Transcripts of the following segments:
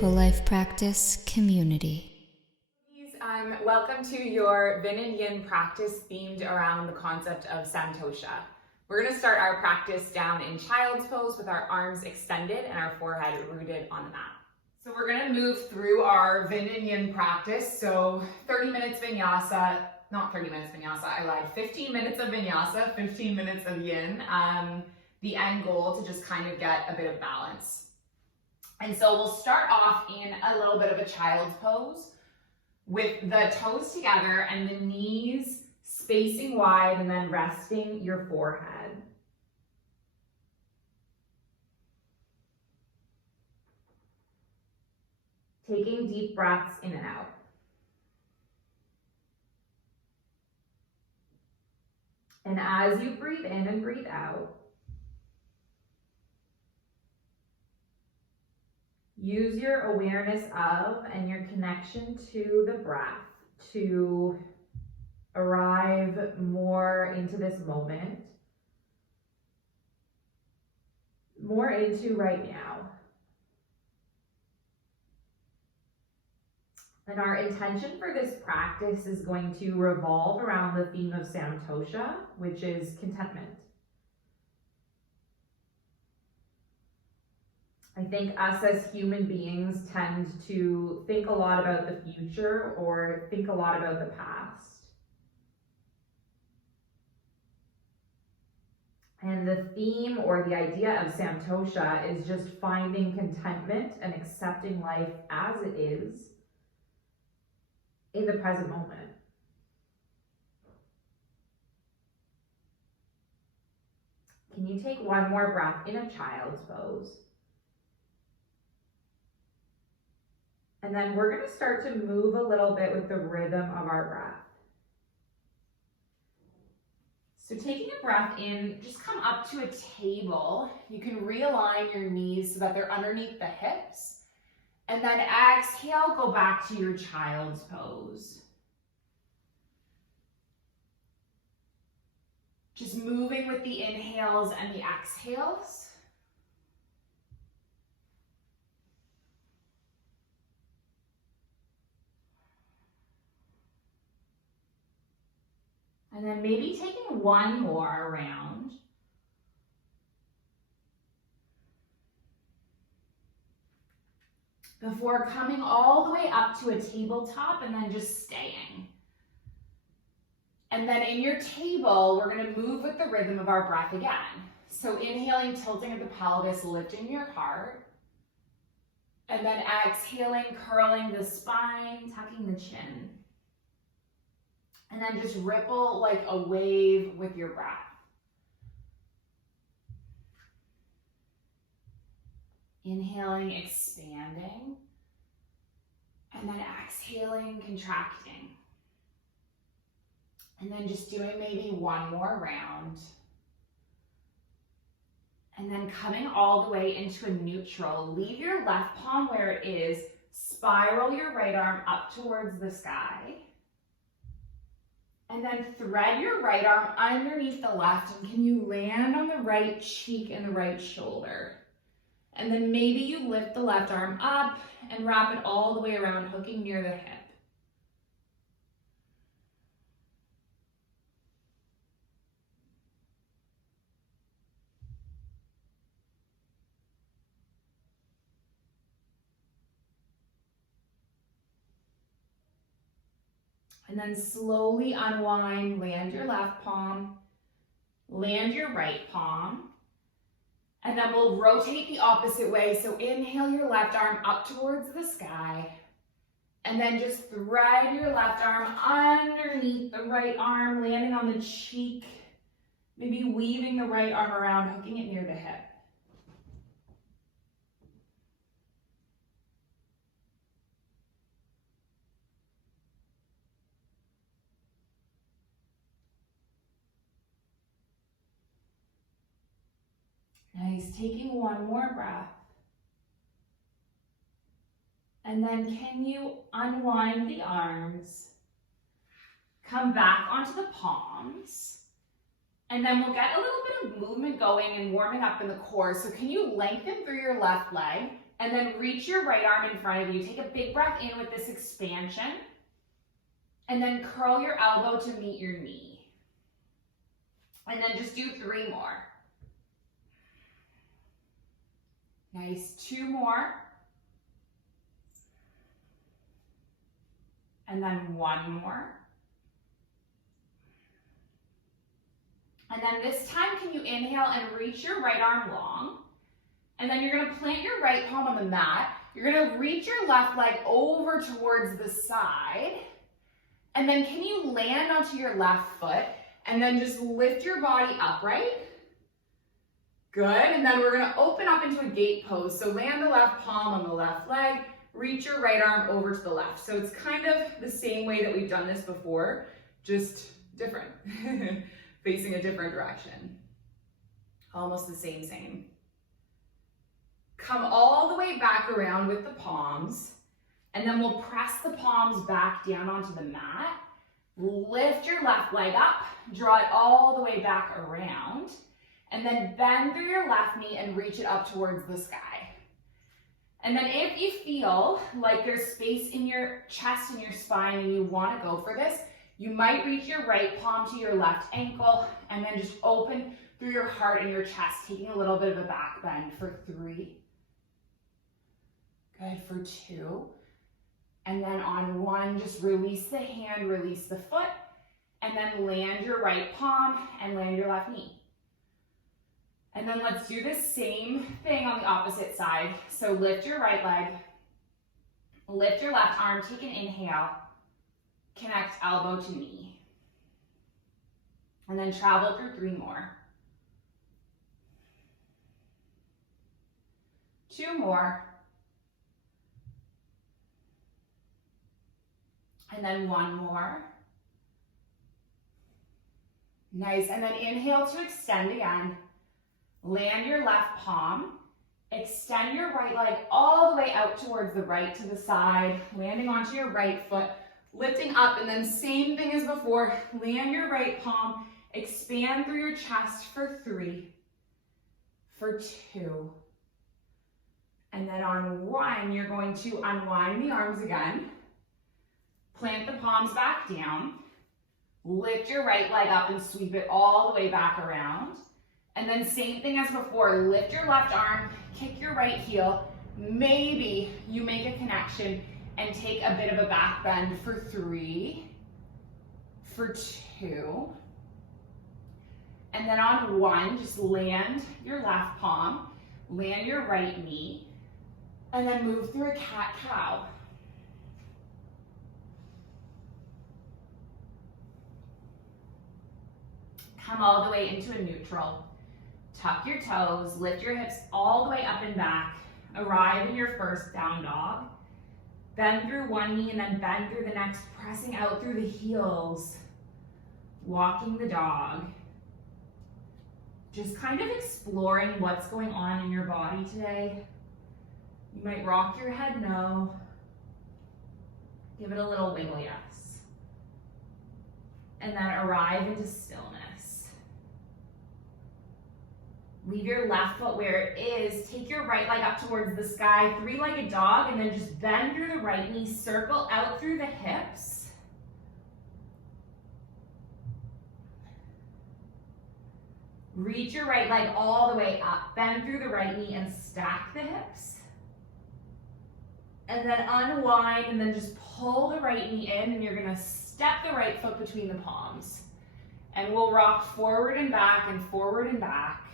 Mindful Life Practice community. Welcome to your Vin Yin practice themed around the concept of SANTOSHA. We're going to start our practice down in child's pose with our arms extended and our forehead rooted on the mat. So we're going to move through our Vin Yin practice. So 30 minutes vinyasa, not 30 minutes vinyasa, I lied. 15 minutes of vinyasa, 15 minutes of yin. The end goal to just kind of get a bit of balance. And so we'll start off in a little bit of a child's pose with the toes together and the knees spacing wide and then resting your forehead. Taking deep breaths in and out. And as you breathe in and breathe out, use your awareness of and your connection to the breath to arrive more into this moment, more into right now. And our intention for this practice is going to revolve around the theme of SANTOSHA, which is contentment. I think us as human beings tend to think a lot about the future or think a lot about the past. And the theme or the idea of SANTOSHA is just finding contentment and accepting life as it is in the present moment. Can you take one more breath in a child's pose? And then we're going to start to move a little bit with the rhythm of our breath. So taking a breath in, just come up to a table. You can realign your knees so that they're underneath the hips. And then exhale, go back to your child's pose. Just moving with the inhales and the exhales. And then maybe taking one more round. Before coming all the way up to a tabletop and then just staying. And then in your table, we're going to move with the rhythm of our breath again. So inhaling, tilting at the pelvis, lifting your heart. And then exhaling, curling the spine, tucking the chin. And then just ripple like a wave with your breath. Inhaling, expanding. And then exhaling, contracting. And then just doing maybe one more round. And then coming all the way into a neutral. Leave your left palm where it is. Spiral your right arm up towards the sky. And then thread your right arm underneath the left, and can you land on the right cheek and the right shoulder? And then maybe you lift the left arm up and wrap it all the way around, hooking near the hip. And then slowly unwind, land your left palm, land your right palm, and then we'll rotate the opposite way. So inhale your left arm up towards the sky, and then just thread your left arm underneath the right arm, landing on the cheek, maybe weaving the right arm around, hooking it near the hip. Nice, taking one more breath. And then can you unwind the arms, come back onto the palms, and then we'll get a little bit of movement going and warming up in the core. So can you lengthen through your left leg? And then reach your right arm in front of you. Take a big breath in with this expansion. And then curl your elbow to meet your knee. And then just do 3 more. Nice, 2 more. And then 1 more. And then this time, can you inhale and reach your right arm long? And then you're gonna plant your right palm on the mat. You're gonna reach your left leg over towards the side. And then can you land onto your left foot and then just lift your body upright? Good, and then we're gonna open up into a gate pose. So land the left palm on the left leg, reach your right arm over to the left. So it's kind of the same way that we've done this before, just different, facing a different direction. Almost the same. Come all the way back around with the palms, and then we'll press the palms back down onto the mat. Lift your left leg up, draw it all the way back around, and then bend through your left knee and reach it up towards the sky. And then if you feel like there's space in your chest and your spine and you want to go for this, you might reach your right palm to your left ankle and then just open through your heart and your chest, taking a little bit of a back bend for 3. Good, for 2. And then on 1, just release the hand, release the foot, and then land your right palm and land your left knee. And then let's do the same thing on the opposite side. So lift your right leg, lift your left arm, take an inhale, connect elbow to knee. And then travel through 3 more. 2 more. And then 1 more. Nice, and then inhale to extend again. Land your left palm, extend your right leg all the way out towards the right to the side, landing onto your right foot, lifting up, and then same thing as before, land your right palm, expand through your chest for 3, for 2, and then on 1, you're going to unwind the arms again, plant the palms back down, lift your right leg up and sweep it all the way back around. And then same thing as before, lift your left arm, kick your right heel. Maybe you make a connection and take a bit of a back bend for 3, for 2. And then on 1, just land your left palm, land your right knee, and then move through a cat-cow. Come all the way into a neutral. Tuck your toes, lift your hips all the way up and back. Arrive in your first down dog. Bend through one knee and then bend through the next, pressing out through the heels. Walking the dog. Just kind of exploring what's going on in your body today. You might rock your head no. Give it a little wiggle yes. And then arrive into stillness. Leave your left foot where it is. Take your right leg up towards the sky, 3-legged dog, and then just bend through the right knee, circle out through the hips. Reach your right leg all the way up, bend through the right knee and stack the hips. And then unwind and then just pull the right knee in and you're gonna step the right foot between the palms. And we'll rock forward and back and forward and back.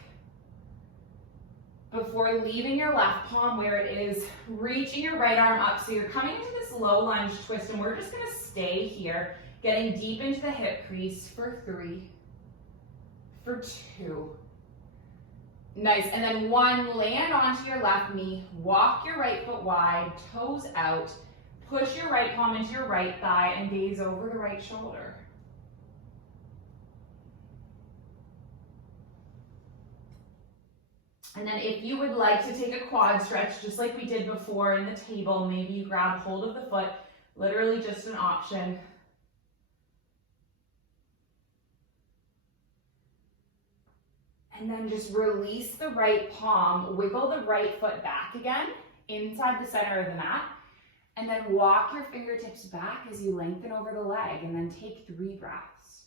Before leaving your left palm where it is, reaching your right arm up. So you're coming into this low lunge twist and we're just gonna stay here, getting deep into the hip crease for 3, for 2. Nice, and then 1, land onto your left knee, walk your right foot wide, toes out, push your right palm into your right thigh and gaze over the right shoulder. And then if you would like to take a quad stretch, just like we did before in the table, maybe you grab hold of the foot, literally just an option. And then just release the right palm, wiggle the right foot back again, inside the center of the mat, and then walk your fingertips back as you lengthen over the leg, and then take 3 breaths.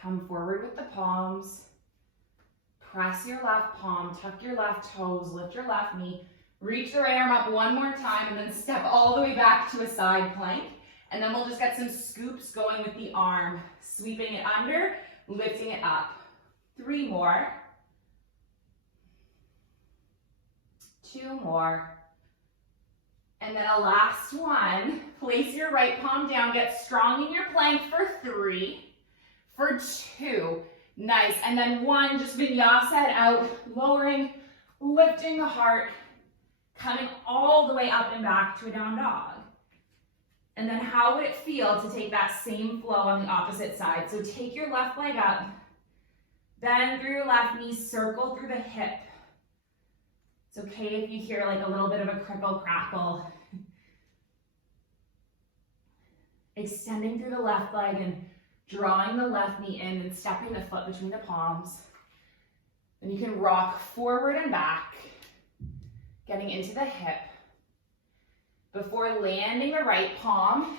Come forward with the palms. Press your left palm, tuck your left toes, lift your left knee. Reach the right arm up one more time, and then step all the way back to a side plank. And then we'll just get some scoops going with the arm, sweeping it under, lifting it up. 3 more. 2 more. And then a last one. Place your right palm down, get strong in your plank for 3, for 2. Nice. And then 1, just vinyasa it out, lowering, lifting the heart, coming all the way up and back to a down dog. And then how would it feel to take that same flow on the opposite side? So take your left leg up, bend through your left knee, circle through the hip. It's okay if you hear like a little bit of a crickle crackle. Extending through the left leg and drawing the left knee in and stepping the foot between the palms. Then you can rock forward and back, getting into the hip. Before landing the right palm,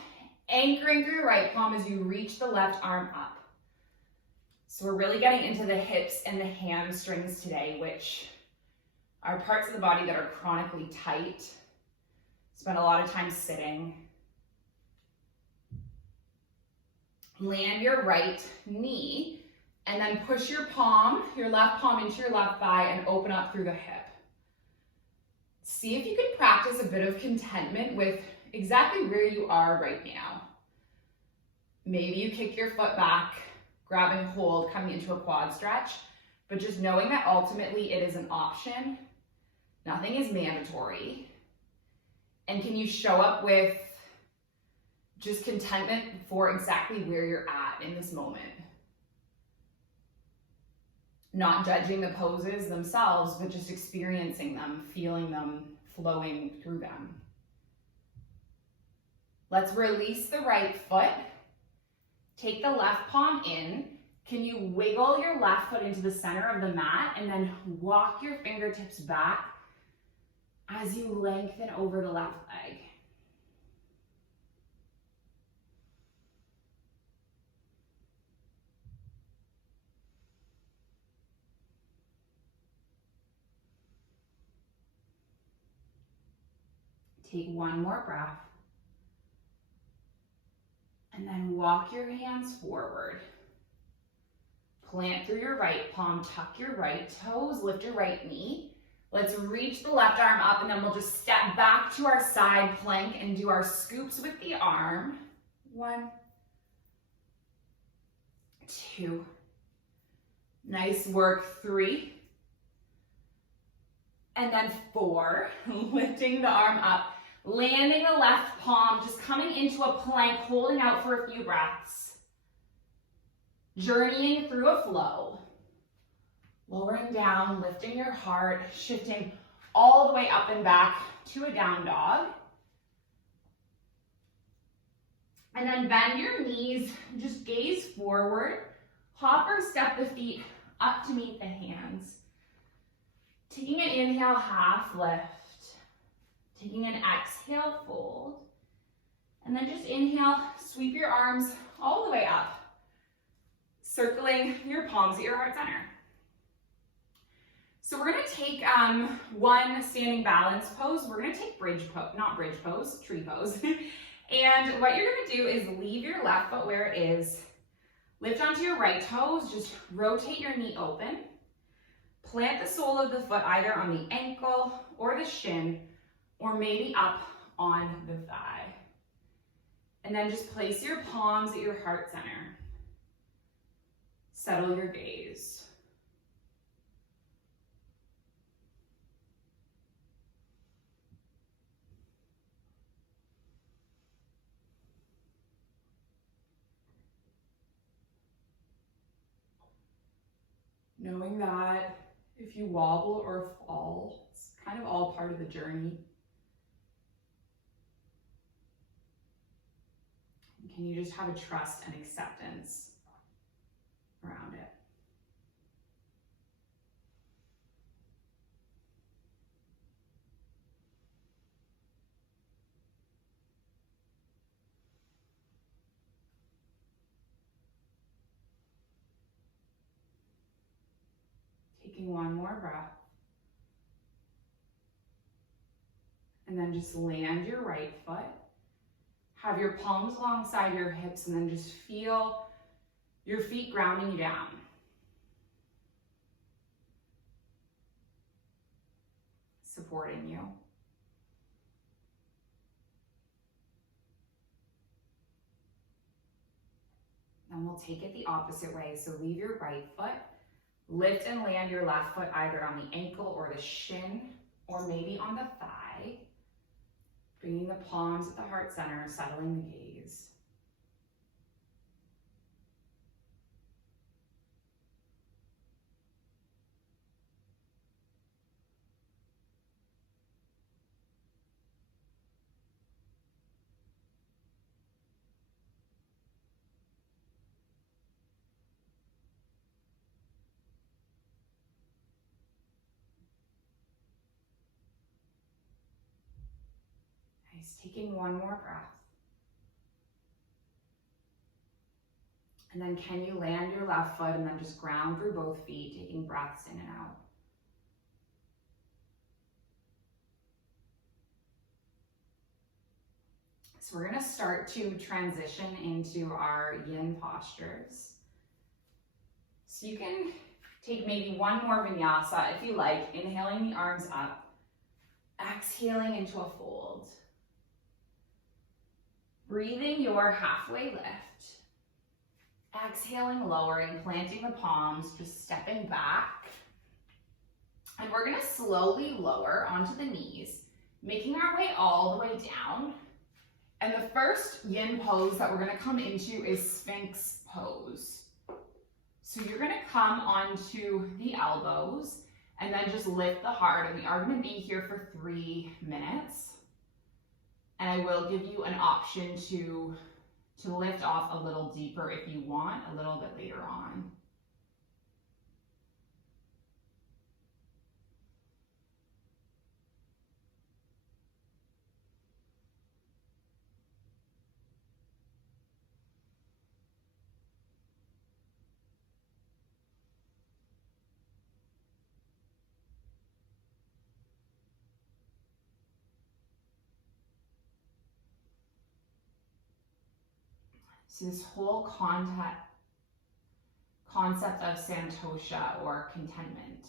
anchoring through your right palm as you reach the left arm up. So we're really getting into the hips and the hamstrings today, which are parts of the body that are chronically tight. Spend a lot of time sitting. Land your right knee, and then push your palm, your left palm into your left thigh and open up through the hip. See if you can practice a bit of contentment with exactly where you are right now. Maybe you kick your foot back, grab and hold, coming into a quad stretch, but just knowing that ultimately it is an option. Nothing is mandatory. And can you show up with just contentment for exactly where you're at in this moment? Not judging the poses themselves, but just experiencing them, feeling them, flowing through them. Let's release the right foot. Take the left palm in. Can you wiggle your left foot into the center of the mat and then walk your fingertips back as you lengthen over the left leg? Take 1 more breath. And then walk your hands forward. Plant through your right palm, tuck your right toes, lift your right knee. Let's reach the left arm up, and then we'll just step back to our side plank and do our scoops with the arm. 1, 2. Nice work. 3. And then 4, lifting the arm up. Landing the left palm, just coming into a plank, holding out for a few breaths. Journeying through a flow. Lowering down, lifting your heart, shifting all the way up and back to a down dog. And then bend your knees, just gaze forward. Hop or step the feet up to meet the hands. Taking an inhale, half lift. Taking an exhale, fold. And then just inhale, sweep your arms all the way up, circling your palms at your heart center. So we're gonna take 1 standing balance pose. We're gonna take tree pose. And what you're gonna do is leave your left foot where it is. Lift onto your right toes, just rotate your knee open. Plant the sole of the foot either on the ankle or the shin, or maybe up on the thigh. And then just place your palms at your heart center. Settle your gaze. Knowing that if you wobble or fall, it's kind of all part of the journey. Can you just have a trust and acceptance around it? Taking one more breath. And then just land your right foot. Have your palms alongside your hips and then just feel your feet grounding you down. Supporting you. Then we'll take it the opposite way. So leave your right foot. Lift and land your left foot either on the ankle or the shin, or maybe on the thigh. Bringing the palms at the heart center, settling the gaze. Nice, taking one more breath. And then can you land your left foot and then just ground through both feet, taking breaths in and out. So we're gonna start to transition into our yin postures. So you can take maybe one more vinyasa if you like, inhaling the arms up, exhaling into a fold. Breathing your halfway lift. Exhaling, lowering, planting the palms, just stepping back. And we're gonna slowly lower onto the knees, making our way all the way down. And the first yin pose that we're gonna come into is Sphinx pose. So you're gonna come onto the elbows and then just lift the heart, and we are gonna be here for 3 minutes. And I will give you an option to lift off a little deeper if you want, a little bit later on. So this whole concept of SANTOSHA, or contentment.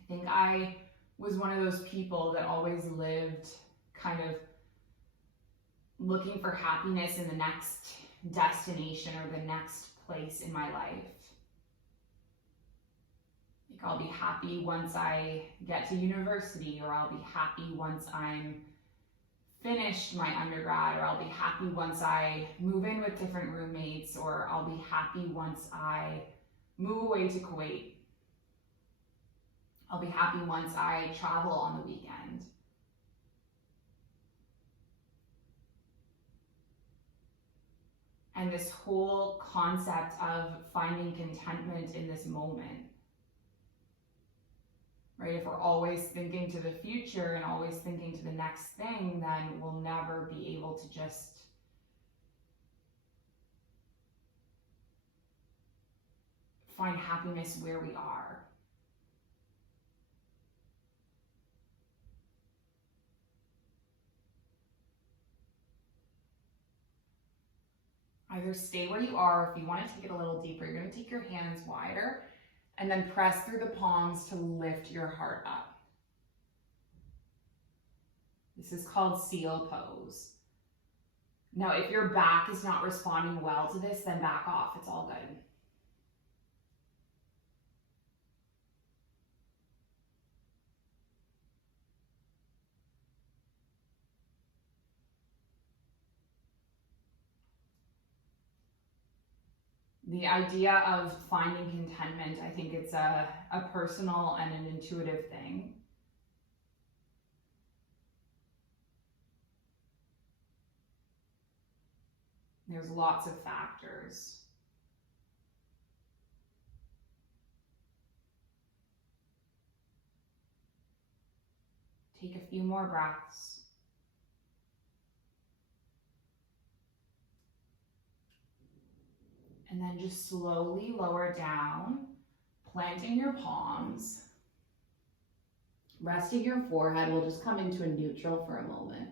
I think I was one of those people that always lived kind of looking for happiness in the next destination or the next place in my life. Like, I'll be happy once I get to university, or I'll be happy once I'm finished my undergrad, or I'll be happy once I move in with different roommates, or I'll be happy once I move away to Kuwait. I'll be happy once I travel on the weekend. And this whole concept of finding contentment in this moment. Right? If we're always thinking to the future and always thinking to the next thing, then we'll never be able to just find happiness where we are. Either stay where you are, or if you want to take it a little deeper, you're going to take your hands wider and then press through the palms to lift your heart up. This is called seal pose. Now, if your back is not responding well to this, then back off. It's all good. The idea of finding contentment, I think it's a personal and an intuitive thing. There's lots of factors. Take a few more breaths. And then just slowly lower down, planting your palms. Resting your forehead, we'll just come into a neutral for a moment.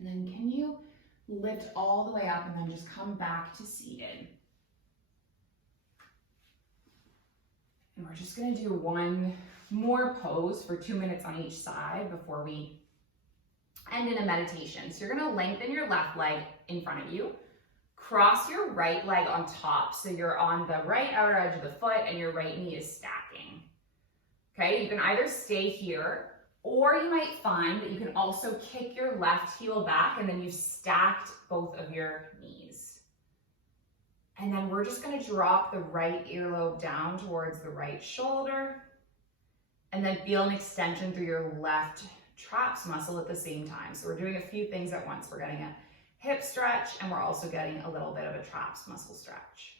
And then can you lift all the way up and then just come back to seated? And we're just gonna do one more pose for 2 minutes on each side before we end in a meditation. So you're gonna lengthen your left leg in front of you, cross your right leg on top. So you're on the right outer edge of the foot and your right knee is stacking. Okay, you can either stay here, or you might find that you can also kick your left heel back and then you've stacked both of your knees. And then we're just gonna drop the right earlobe down towards the right shoulder and then feel an extension through your left traps muscle at the same time. So we're doing a few things at once. We're getting a hip stretch and we're also getting a little bit of a traps muscle stretch.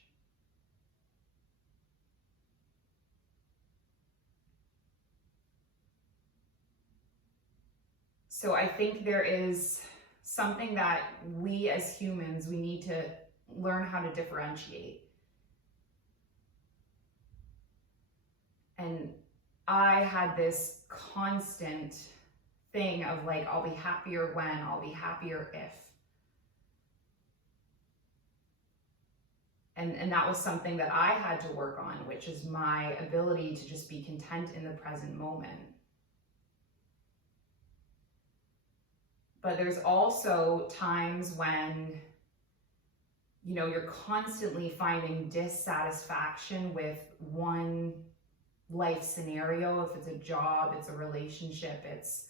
So I think there is something that we as humans, we need to learn how to differentiate. And I had this constant thing of like, I'll be happier when, I'll be happier if. And that was something that I had to work on, which is my ability to just be content in the present moment. But there's also times when, you know, you're constantly finding dissatisfaction with one life scenario. If it's a job, it's a relationship, it's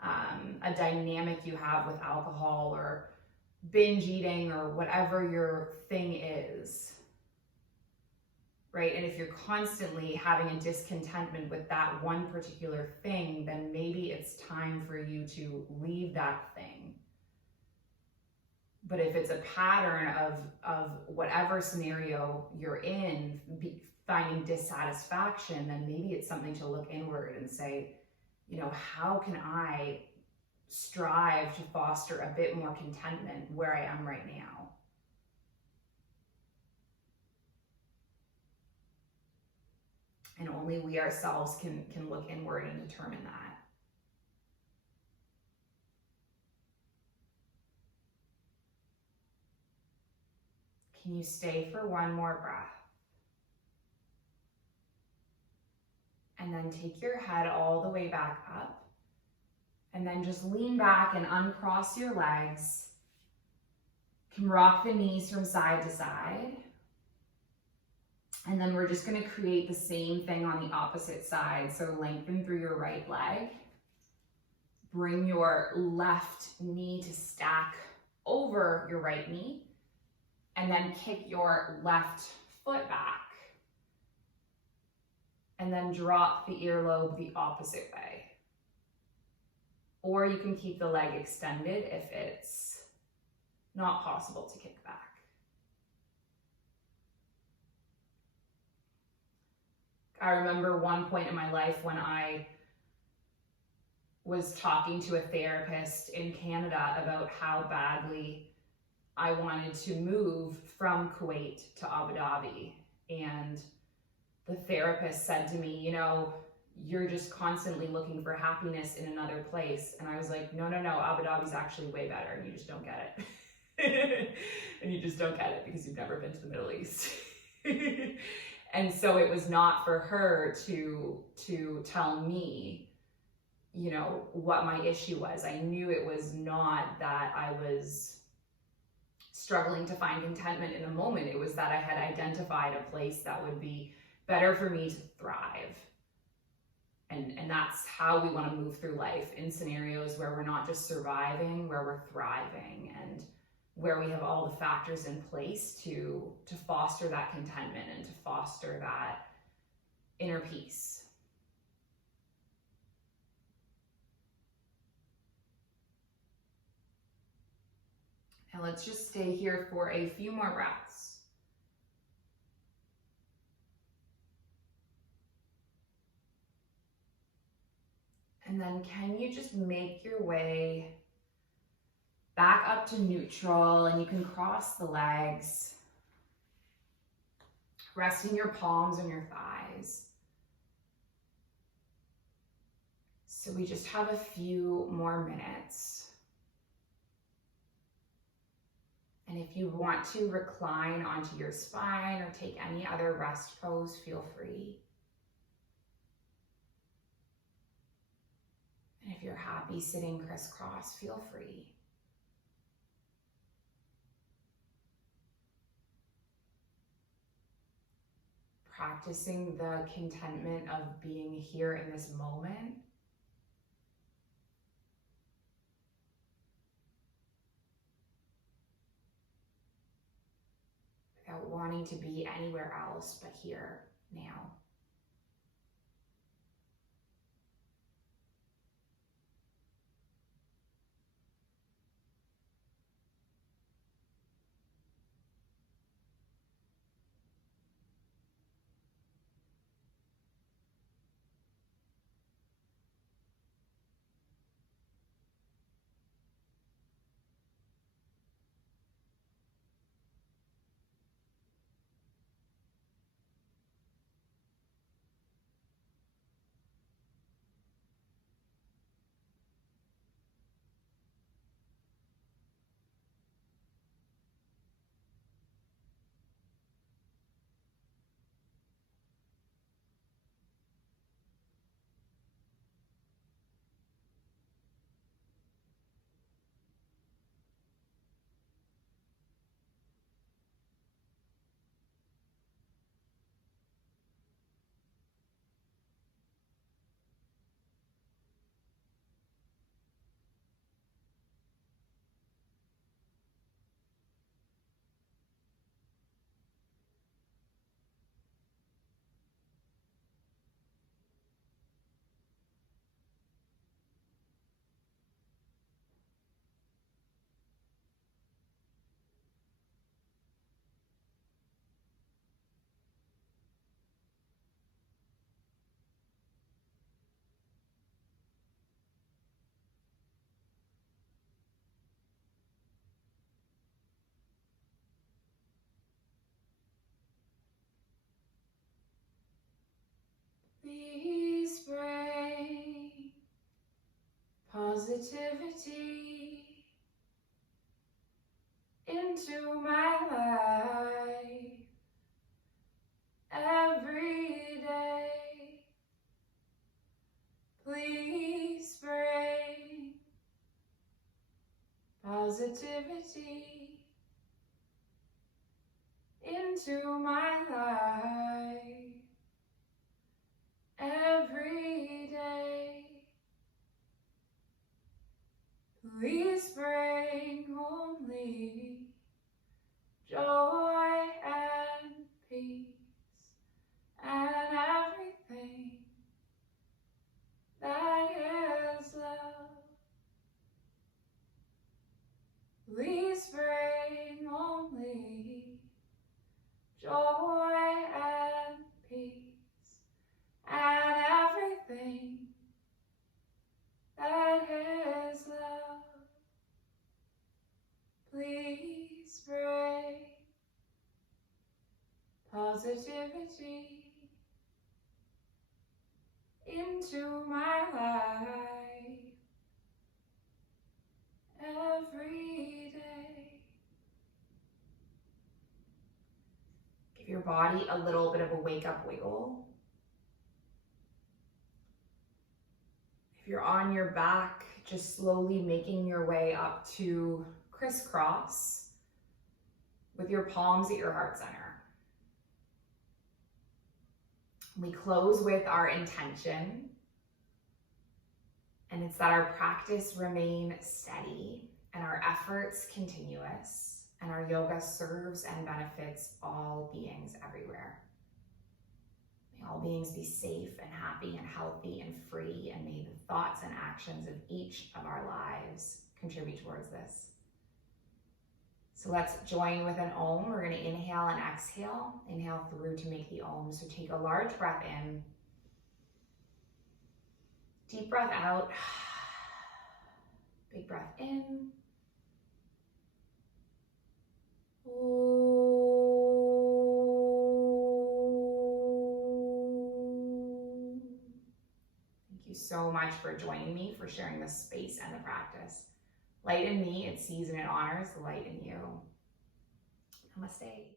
a dynamic you have with alcohol or binge eating or whatever your thing is, right? And if you're constantly having a discontentment with that one particular thing, then maybe it's time for you to leave that thing. But if it's a pattern of whatever scenario you're in, finding dissatisfaction, then maybe it's something to look inward and say, you know, how can I strive to foster a bit more contentment where I am right now? And only we ourselves can look inward and determine that. Can you stay for one more breath? And then take your head all the way back up. And then just lean back and uncross your legs. You can rock the knees from side to side. And then we're just going to create the same thing on the opposite side. So lengthen through your right leg. Bring your left knee to stack over your right knee. And then kick your left foot back. And then drop the earlobe the opposite way. Or you can keep the leg extended if it's not possible to kick back. I remember one point in my life when I was talking to a therapist in Canada about how badly I wanted to move from Kuwait to Abu Dhabi. And the therapist said to me, you know, you're just constantly looking for happiness in another place. And I was like, no, Abu Dhabi's actually way better and you just don't get it. And you just don't get it because you've never been to the Middle East. And so it was not for her to tell me, you know, what my issue was. I knew it was not that I was struggling to find contentment in the moment. It was that I had identified a place that would be better for me to thrive. And that's how we want to move through life, in scenarios where we're not just surviving, where we're thriving, and where we have all the factors in place to foster that contentment and to foster that inner peace. And let's just stay here for a few more breaths. And then can you just make your way back up to neutral, and you can cross the legs, resting your palms on your thighs. So we just have a few more minutes. And if you want to recline onto your spine or take any other rest pose, feel free. And if you're happy sitting crisscross, feel free. Practicing the contentment of being here in this moment. Without wanting to be anywhere else but here, now. Please bring positivity into my life every day. Please bring positivity into my life every day. Please bring only joy and peace and everything that is love. Please bring only joy and peace and everything that is love. Please bring positivity into my life every day. Give your body a little bit of a wake up wiggle. If you're on your back, just slowly making your way up to crisscross with your palms at your heart center. We close with our intention, and it's that our practice remain steady and our efforts continuous, and our yoga serves and benefits all beings everywhere. May all beings be safe and happy and healthy and free, and may the thoughts and actions of each of our lives contribute towards this. So let's join with an Om. We're going to inhale and exhale. Inhale through to make the Om. So take a large breath in. Deep breath out. Big breath in. Thank you so much for joining me, for sharing this space and the practice. Light in me, it sees and it honors the light in you. Namaste.